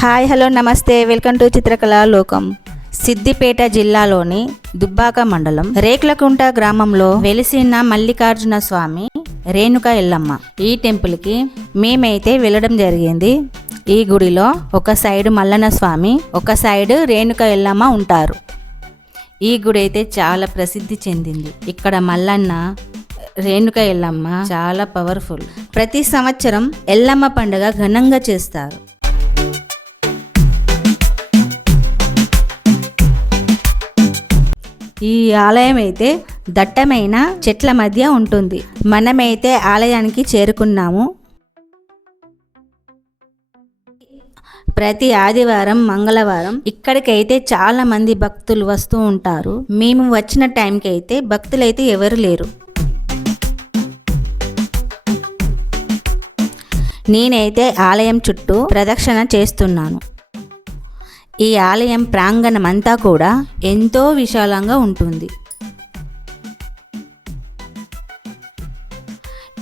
Hi hello నమస్తే welcome to చిత్రకళా లోకం. సిద్దిపేట జిల్లాలోని దుబ్బాక మండలం రేకులకుంట గ్రామంలో వెలిసిన మల్లికార్జున స్వామి రేణుక ఎల్లమ్మ ఈ టెంపుల్కి మేమైతే వెళ్ళడం జరిగింది. ఈ గుడిలో ఒక సైడ్ మల్లన్న స్వామి, ఒక సైడ్ రేణుక ఎల్లమ్మ ఉంటారు. ఈ గుడి అయితే చాలా ప్రసిద్ధి చెందింది. ఇక్కడ మల్లన్న రేణుక ఎల్లమ్మ చాలా పవర్ఫుల్. ప్రతి సంవత్సరం ఎల్లమ్మ పండుగ ఘనంగా చేస్తారు. ఈ ఆలయం అయితే దట్టమైన చెట్ల మధ్య ఉంటుంది. మనమైతే ఆలయానికి చేరుకున్నాము. ప్రతి ఆదివారం మంగళవారం ఇక్కడికైతే చాలా మంది భక్తులు వస్తూ ఉంటారు. మేము వచ్చిన టైంకి అయితే భక్తులైతే ఎవరు లేరు. నేనైతే ఆలయం చుట్టూ ప్రదక్షిణ చేస్తున్నాను. ఈ ఆలయం ప్రాంగణం అంతా కూడా ఎంతో విశాలంగా ఉంటుంది.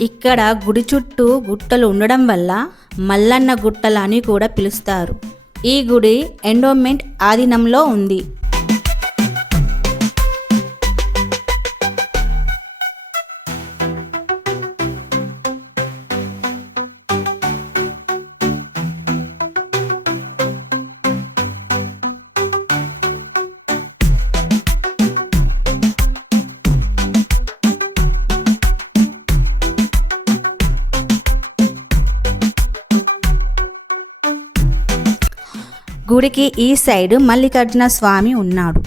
ఇక్కడ గుడి చుట్టూ గుట్టలు ఉండడం వల్ల మల్లన్న గుట్టలు అని కూడా పిలుస్తారు. ఈ గుడి ఎండోమెంట్ ఆధీనంలో ఉంది. గుడికి ఈ సైడ్ మల్లికార్జున స్వామి ఉన్నాడు.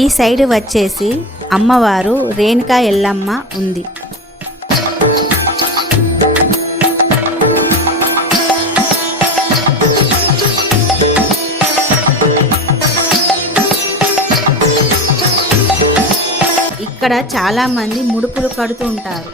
ఈ సైడ్ వచ్చేసి అమ్మవారు రేణుక ఎల్లమ్మ ఉంది. ఇక్కడ చాలా మంది ముడుపులు కడుతూ ఉంటారు.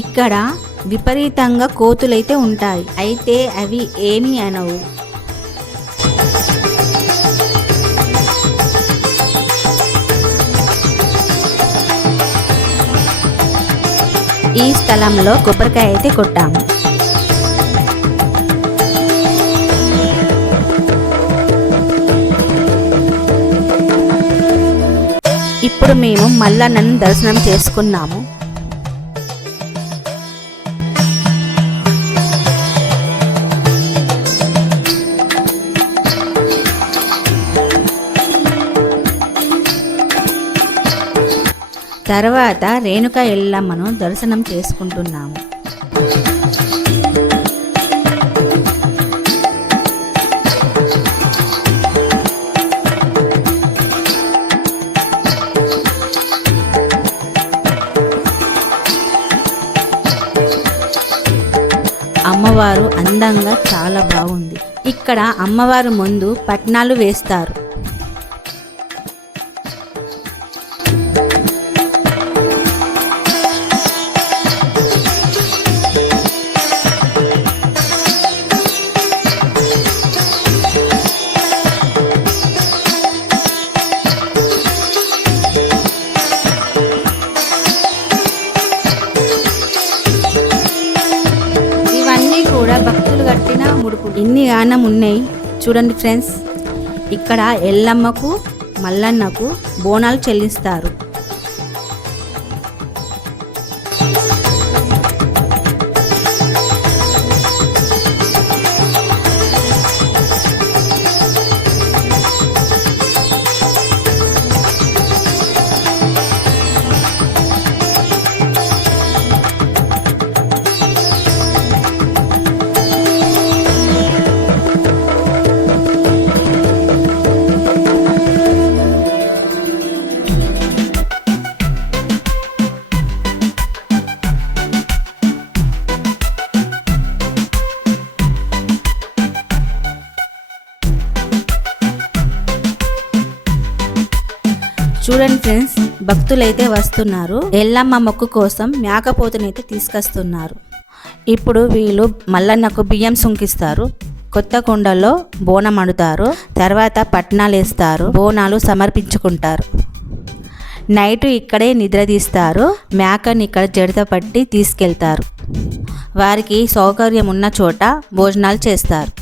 ఇక్కడ విపరీతంగా కోతులైతే ఉంటాయి. అయితే అవి ఏమీ అనవు. ఈ స్థలంలో కొబ్బరికాయ అయితే కొట్టాము. ఇప్పుడు మేము మల్లన్నను దర్శనం చేసుకున్నాము. తర్వాత రేణుక ఎల్లమ్మను దర్శనం చేసుకుంటున్నాము. అమ్మవారు అందంగా చాలా బాగుంది. ఇక్కడ అమ్మవారు ముందు పట్నాలు వేస్తారు. భక్తులు కట్టిన ముడుపు ఇన్ని గానం ఉన్నాయి చూడండి ఫ్రెండ్స్. ఇక్కడ ఎల్లమ్మకు మల్లన్నకు బోనాలు చెల్లిస్తారు. చూడండి ఫ్రెండ్స్, భక్తులైతే వస్తున్నారు. ఎల్లమ్మ మొక్కు కోసం మేకపోతునైతే తీసుకొస్తున్నారు. ఇప్పుడు వీళ్ళు మల్లన్నకు బియ్యం సుంకిస్తారు. కొత్త కుండలో బోనం వండుతారు. తర్వాత పట్నాలు వేస్తారు. బోనాలు సమర్పించుకుంటారు. నైట్ ఇక్కడే నిద్ర తీస్తారు. మేకని ఇక్కడ జడత పట్టి తీసుకెళ్తారు. వారికి సౌకర్యం ఉన్న చోట భోజనాలు చేస్తారు.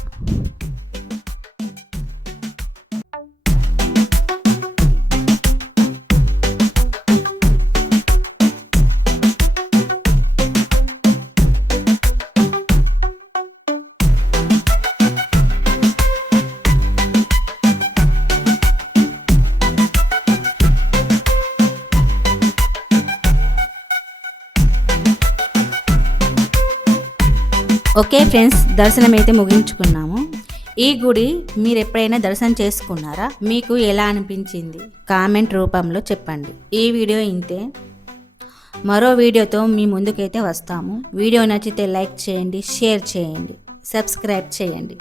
ఓకే ఫ్రెండ్స్, దర్శనం అయితే ముగించుకున్నాము. ఈ గుడి మీరు ఎప్పుడైనా దర్శనం చేసుకున్నారా? మీకు ఎలా అనిపించింది కామెంట్ రూపంలో చెప్పండి. ఈ వీడియో ఇంతే. మరో వీడియోతో మీ ముందుకైతే వస్తాము. వీడియో నచ్చితే లైక్ చేయండి, షేర్ చేయండి, సబ్స్క్రైబ్ చేయండి.